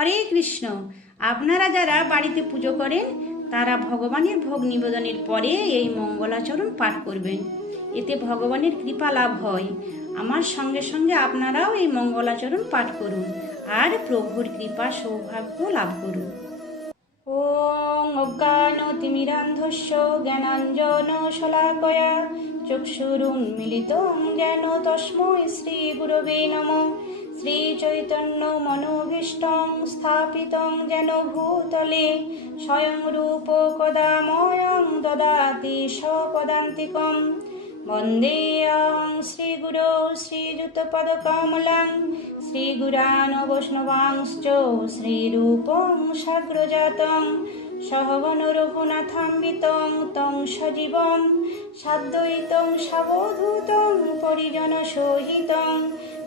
হরে কৃষ্ণ। আপনারা যারা বাড়িতে পুজো করেন, তারা ভগবানের ভোগ নিবেদনের পরে এই মঙ্গলাচরণ পাঠ করবেন। এতে ভগবানের কৃপা লাভ হয়। আমার সঙ্গে সঙ্গে আপনারাও এই মঙ্গলাচরণ পাঠ করুন আর প্রভুর কৃপা সৌভাগ্য লাভ করুন। অজ্ঞানতিমিরান্ধস্য জ্ঞানাঞ্জন শলাকয়া চক্ষুরুন্মিলিতং জ্ঞান তস্মৈ শ্রীগুরবে নমঃ। শ্রীচৈতন্য মনোভীষ্টং স্থাপিতং যেন ভূতলে, স্বয়ং রূপ কদাময়ং দদাতি স্বপদান্তিকম। বন্দেয়ং শ্রীগুরো শ্রীযুতপদকমলং শ্রীগুরান বৈষ্ণবাংশ্চ শ্রীরূপং সাগ্রজাতং। সহগণ রঘুনাথাম্বিতং তং সজীবং, সাদ্বৈতং সাবধূতং পরিজন সহিতং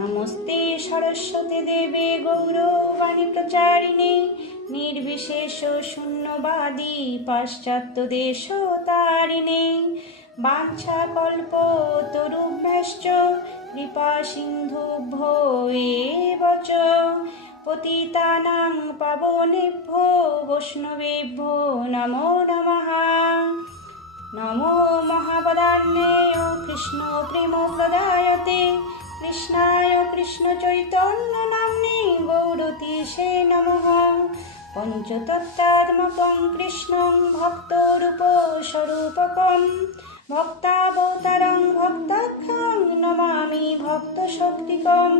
নমস্তে সরস্বতী দেবে গৌরবাণী প্রচারিণে, নির্বিশেষ শূন্যবাদী পাশ্চাত্য দেশ তারিণে বাঞ্ছা কল্প তরুভ্যশ্চ কৃপা সিন্ধুভ্য এব চ পতিতানাং পাবনেভ্যো, বৈষ্ণবেভ্যো নমো নমঃ। নমো মহাপদান্যেয় কৃষ্ণ প্রেম প্রদায়তে কৃষ্ণায় কৃষ্ণ চৈতন্য নাম্নে গৌরতীশে নমঃ। পঞ্চতত্ত্বাত্মকং কৃষ্ণং ভক্তরূপ স্বরূপকম। ভক্তাবতারং ভক্তাখ্যাং নমামি ভক্তশক্তিকম।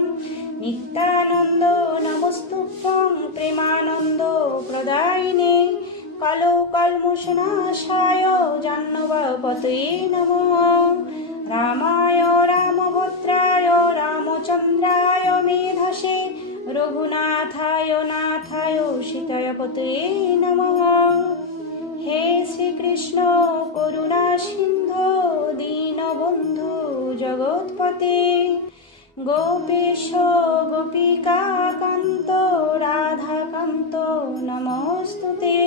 নিত্যানন্দ নমস্তুভ্যং প্রেমানন্দ প্রদায়িনে। কালো কল্মোশনাশায় জাহ্নবপতয়ে নমঃ। রামায় রামভদ্রায় মেধসে রঘুনাথায় নাথায় সীতায় পতয়ে নমঃ। হে শ্রীকৃষ্ণ, করুণা সিন্ধু দীনবন্ধু জগৎপতে। গোপেশ গোপিকাকান্ত রাধাকান্ত নমস্তুতে।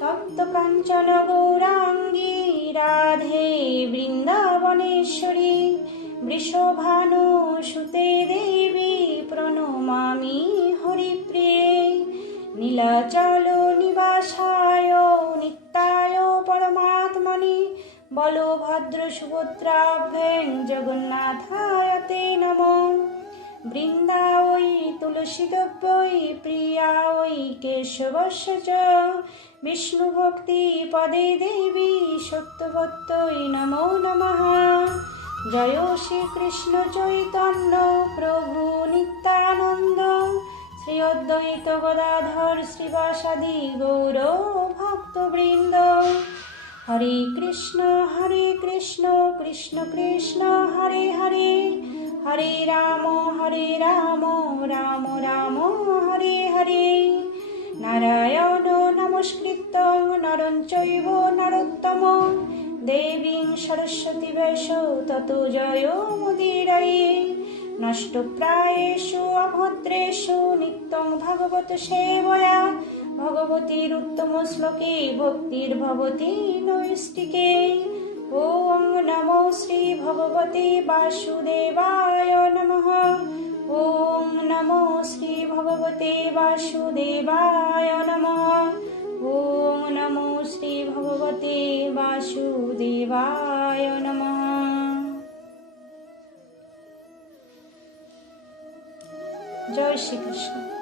তপ্ত কাঞ্চন গৌরাঙ্গী, রাধে বৃন্দাবনেশ্বরী, বৃষভানু সুতে দেবী প্রণমামি হরিপ্রিয়ে নীলাচল নিবাসায় নিত্যায় পরমাত্মনি। বলভদ্র সুভদ্রাভ্যং জগন্নাথায় তে নম। বৃন্দা ওই তুলসীদব্যই প্রিয়া ওই কেশবস্য চ বিষ্ণুভক্তি পদে দেবী সত্যবত্তই নমো নমঃ। জয় শ্রীকৃষ্ণ চৈতন্য। গদাধর শ্রীবাসাদি গৌর ভক্তবৃন্দ। হরে কৃষ্ণ হরে কৃষ্ণ কৃষ্ণ কৃষ্ণ, হরে হরে। হরে রাম হরে রাম রাম রাম, হরে হরে। নারায়ণ নমস্কৃত নরং চৈব নরোত্তম। দেবীং সরস্বতী বেশ তত জয় মুদিরয়ে। নষ্টপ্রায়েষু অভদ্রেষু নিত্যং ভগবত সেবয়া। ভগবতীর উত্তম শ্লোকে ভক্তির্ভবতি নৈষ্টিকে ওম নমো শ্রী ভগবতে বাসুদেবায় নমঃ। ওম নমো শ্রী ভগবতে বাসুদেবায় নমঃ। ওম নমো শ্রী ভগবতে বাসুদেবায় নমঃ। জয় শ্রীকৃষ্ণ